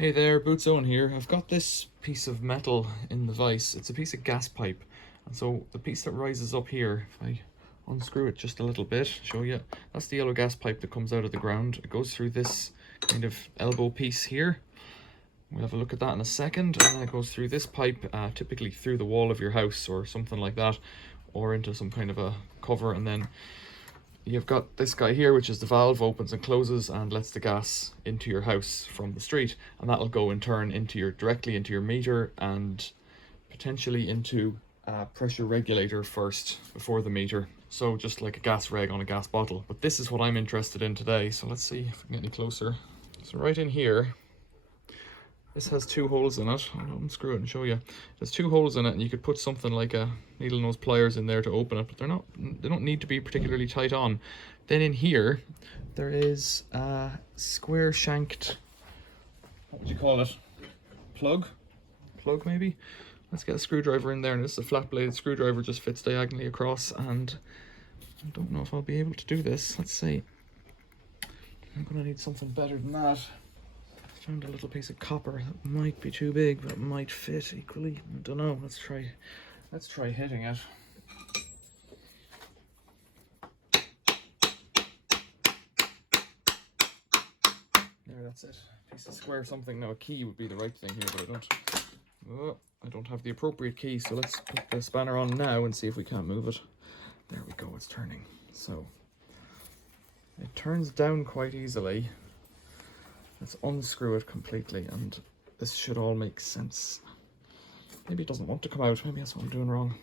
Hey there, Boots Owen here. I've got this piece of metal in the vise. It's a piece of gas pipe. And so the piece that rises up here, if I unscrew it just a little bit, show you, that's the yellow gas pipe that comes out of the ground. It goes through this kind of elbow piece here. We'll have a look at that in a second. And then it goes through this pipe, typically through the wall of your house or something like that, or into some kind of a cover, and then you've got this guy here, which is the valve, opens and closes and lets the gas into your house from the street, and that'll go in turn into directly into your meter and potentially into a pressure regulator first before the meter. So just like a gas reg on a gas bottle. But this is what I'm interested in today. So let's see if we can get any closer. So right in here, this has two holes in it. I'll unscrew it and show you. There's two holes in it, and you could put something like a needle nose pliers in there to open it, but they don't need to be particularly tight on. Then in here, there is a square shanked, what would you call it? Plug maybe? Let's get a screwdriver in there, and this is a flat bladed screwdriver, just fits diagonally across, and I don't know if I'll be able to do this. Let's see. I'm gonna need something better than that. Found a little piece of copper that might be too big, but it might fit equally. I don't know. Let's try hitting it. There, that's it. Piece of square something. Now a key would be the right thing here, but I don't have the appropriate key. So let's put the spanner on now and see if we can't move it. There we go. It's turning. So it turns down quite easily. Let's unscrew it completely, and this should all make sense. Maybe it doesn't want to come out. Maybe that's what I'm doing wrong.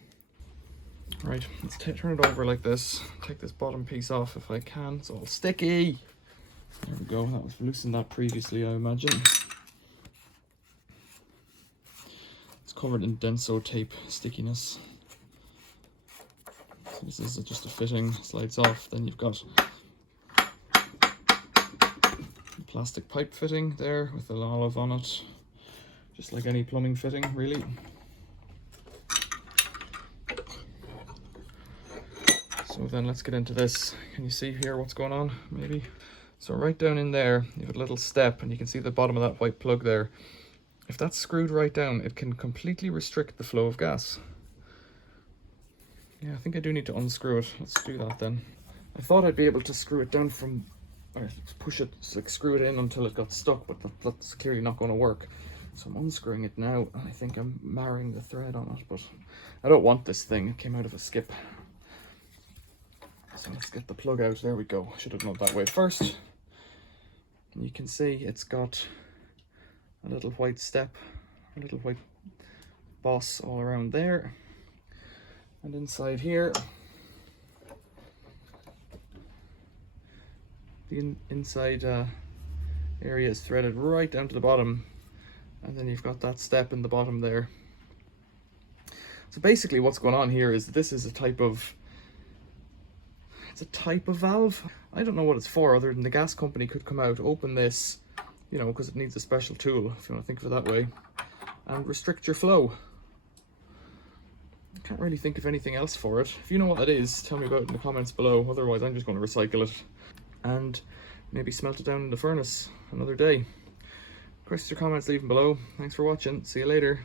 Right, let's turn it over like this. Take this bottom piece off if I can. It's all sticky. There we go. That was loosened that previously, I imagine. It's covered in Denso tape stickiness. So this is just a fitting, slides off. Then you've got plastic pipe fitting there with an olive on it, just like any plumbing fitting really. So then let's get into this. Can you see here what's going on? Maybe. So right down in there you have a little step, and you can see the bottom of that white plug there. If that's screwed right down, it can completely restrict the flow of gas. Yeah, I think I do need to unscrew it. Let's do that then. I thought I'd be able to screw it down from, or push it, like screw it in until it got stuck, but that's clearly not going to work. So I'm unscrewing it now, and I think I'm marrying the thread on it, but I don't want this thing. It came out of a skip. So let's get the plug out. There we go. I should have done it that way first. And you can see it's got a little white step, a little white boss all around there. And inside here, the inside area is threaded right down to the bottom, and then you've got that step in the bottom there. So basically what's going on here is this is a type of valve. I don't know what it's for, other than the gas company could come out, open this, you know, because it needs a special tool, if you want to think of it that way, and restrict your flow. I can't really think of anything else for it. If you know what that is, tell me about it in the comments below. Otherwise I'm just going to recycle it and maybe smelt it down in the furnace another day. Questions or comments, leave them below. Thanks for watching. See you later.